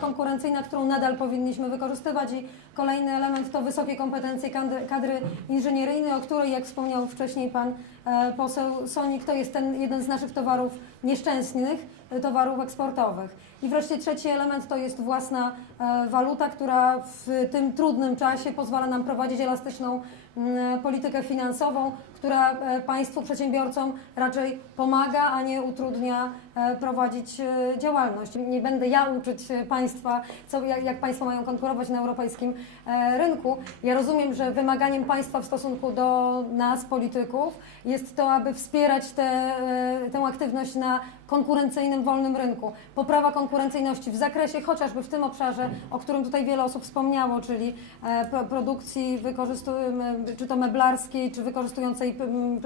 konkurencyjna, którą nadal powinniśmy wykorzystywać i kolejny element to wysokie kompetencje kadry, kadry inżynieryjnej, o której, jak wspomniał wcześniej pan e, poseł Sonik, to jest ten jeden z naszych towarów nieszczęsnych, towarów eksportowych. I wreszcie trzeci element to jest własna e, waluta, która w tym trudnym czasie pozwala nam prowadzić elastyczną politykę finansową, która e, państwu, przedsiębiorcom raczej pomaga, a nie utrudnia e, prowadzić działalność. Nie będę ja uczyć państwa, co, jak, jak państwo mają konkurować na europejskim rynku. Ja rozumiem, że wymaganiem państwa w stosunku do nas, polityków, jest to, aby wspierać tę e, tę aktywność na konkurencyjnym, wolnym rynku. Poprawa konkurencyjności w zakresie chociażby w tym obszarze, o którym tutaj wiele osób wspomniało, czyli e, pro, produkcji czy to meblarskiej, czy wykorzystującej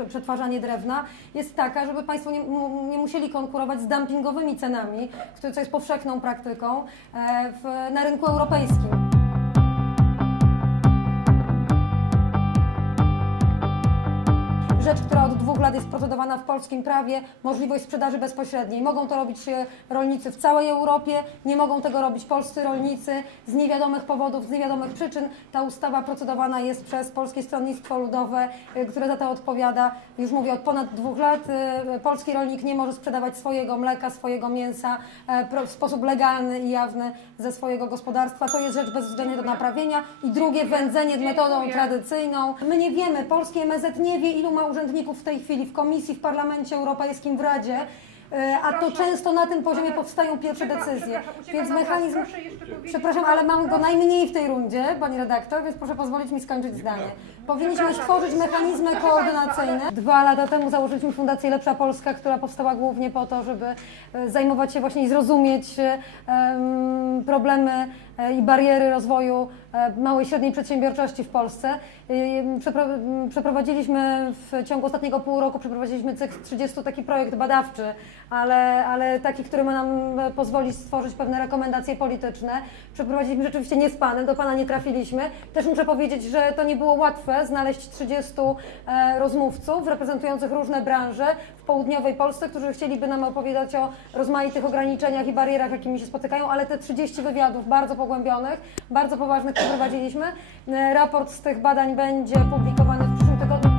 przetwarzanie drewna, jest taka, żeby Państwo nie, nie musieli konkurować z dumpingowymi cenami, co jest powszechną praktyką e, na rynku europejskim. Rzecz, która od dwóch lat jest procedowana w polskim prawie, możliwość sprzedaży bezpośredniej. Mogą to robić rolnicy w całej Europie, nie mogą tego robić polscy rolnicy z niewiadomych powodów, z niewiadomych przyczyn. Ta ustawa procedowana jest przez Polskie Stronnictwo Ludowe, e, które za to odpowiada. Już mówię, od ponad dwóch lat e, polski rolnik nie może sprzedawać swojego mleka, swojego mięsa e, w sposób legalny i jawny ze swojego gospodarstwa. To jest rzecz bezwzględnie do naprawienia. I drugie, wędzenie metodą tradycyjną. My nie wiemy, polskie MSZ nie wie, ilu ma urzędników w tej chwili w Komisji, w Parlamencie Europejskim, w Radzie, e, a to często na tym poziomie Ale powstają pierwsze ucieka- decyzje. Więc mechanizm. Przepraszam, ale mam go najmniej w tej rundzie, pani redaktor, więc proszę pozwolić mi skończyć zdanie. Powinniśmy stworzyć mechanizmy koordynacyjne. Dwa lata temu założyliśmy Fundację Lepsza Polska, która powstała głównie po to, żeby e, zajmować się właśnie i zrozumieć e, em, problemy i bariery rozwoju e, małej i średniej przedsiębiorczości w Polsce. Przeprowadziliśmy w ciągu ostatniego pół roku przeprowadziliśmy cykl 30 taki projekt badawczy, ale, ale taki, który ma nam e, pozwolić stworzyć pewne rekomendacje polityczne. Przeprowadziliśmy rzeczywiście nie z panem, do pana nie trafiliśmy. Też muszę powiedzieć, że to nie było łatwe znaleźć 30 e, rozmówców reprezentujących różne branże w południowej Polsce, którzy chcieliby nam opowiadać o rozmaitych ograniczeniach i barierach, jakimi się spotykają, ale te 30 wywiadów bardzo pogłębionych, bardzo poważnych przeprowadziliśmy. E, Raport z tych badań będzie publikowany w przyszłym tygodniu.